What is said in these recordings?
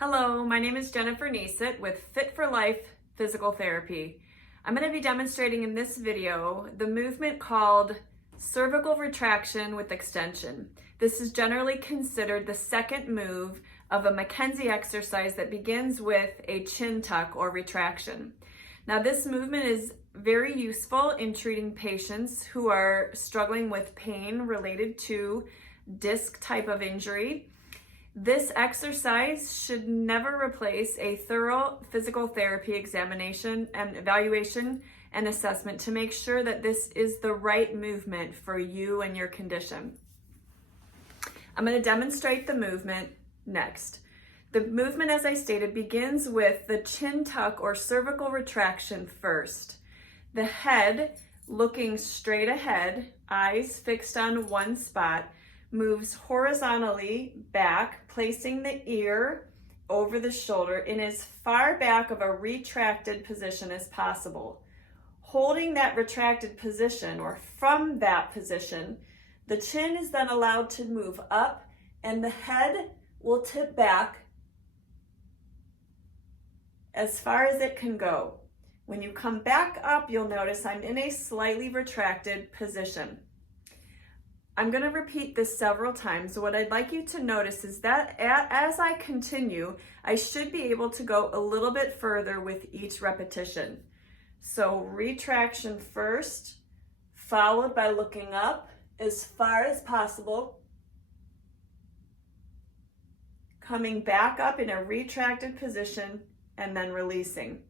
Hello, my name is Jennifer Neesett with Fit for Life Physical Therapy. I'm going to be demonstrating in this video the movement called cervical retraction with extension. This is generally considered the second move of a McKenzie exercise that begins with a chin tuck or retraction. Now, this movement is very useful in treating patients who are struggling with pain related to disc type of injury. This exercise should never replace a thorough physical therapy examination and evaluation and assessment to make sure that this is the right movement for you and your condition. I'm going to demonstrate the movement next. The movement, as I stated, begins with the chin tuck or cervical retraction first. The head looking straight ahead, eyes fixed on one spot, moves horizontally back, placing the ear over the shoulder in as far back of a retracted position as possible. Holding that retracted position or from that position, the chin is then allowed to move up and the head will tip back as far as it can go. When you come back up, you'll notice I'm in a slightly retracted position. I'm going to repeat this several times. What I'd like you to notice is that as I continue, I should be able to go a little bit further with each repetition. So retraction first, followed by looking up as far as possible, coming back up in a retracted position, and then releasing.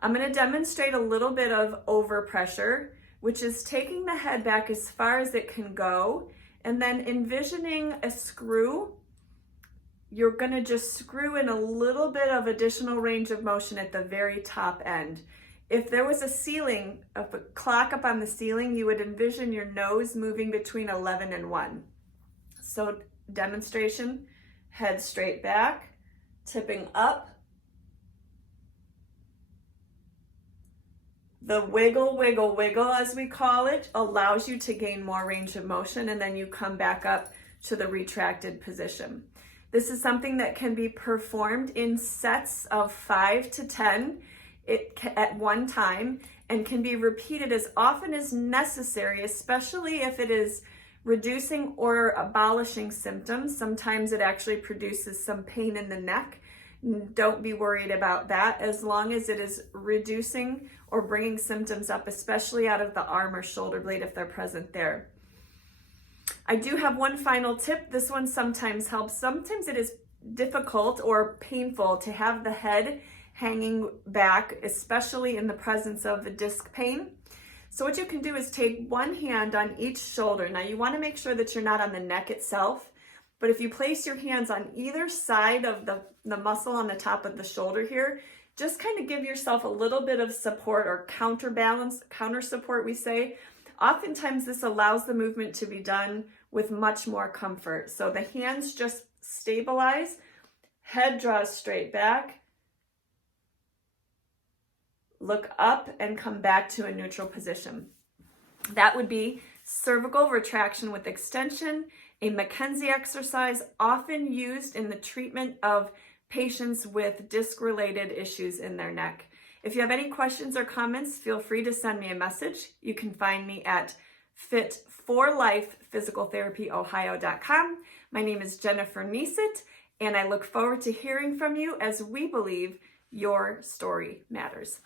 I'm going to demonstrate a little bit of overpressure, which is taking the head back as far as it can go and then envisioning a screw. You're going to just screw in a little bit of additional range of motion at the very top end. If there was a ceiling, a clock up on the ceiling, you would envision your nose moving between 11 and 1. So demonstration, head straight back, tipping up. The wiggle, wiggle, wiggle, as we call it, allows you to gain more range of motion, and then you come back up to the retracted position. This is something that can be performed in sets of 5 to 10 at one time and can be repeated as often as necessary, especially if it is reducing or abolishing symptoms. Sometimes it actually produces some pain in the neck. Don't be worried about that as long as it is reducing or bringing symptoms up, especially out of the arm or shoulder blade if they're present there. I do have one final tip. This one sometimes helps. Sometimes it is difficult or painful to have the head hanging back, especially in the presence of the disc pain. So what you can do is take one hand on each shoulder. Now you want to make sure that you're not on the neck itself, but if you place your hands on either side of the muscle on the top of the shoulder here, just kind of give yourself a little bit of support or counterbalance, counter support we say. Oftentimes this allows the movement to be done with much more comfort. So the hands just stabilize, head draws straight back, look up and come back to a neutral position. That would be cervical retraction with extension, a McKenzie exercise often used in the treatment of patients with disc-related issues in their neck. If you have any questions or comments, feel free to send me a message. You can find me at fitforlifephysicaltherapyohio.com. My name is Jennifer Neesett, and I look forward to hearing from you as we believe your story matters.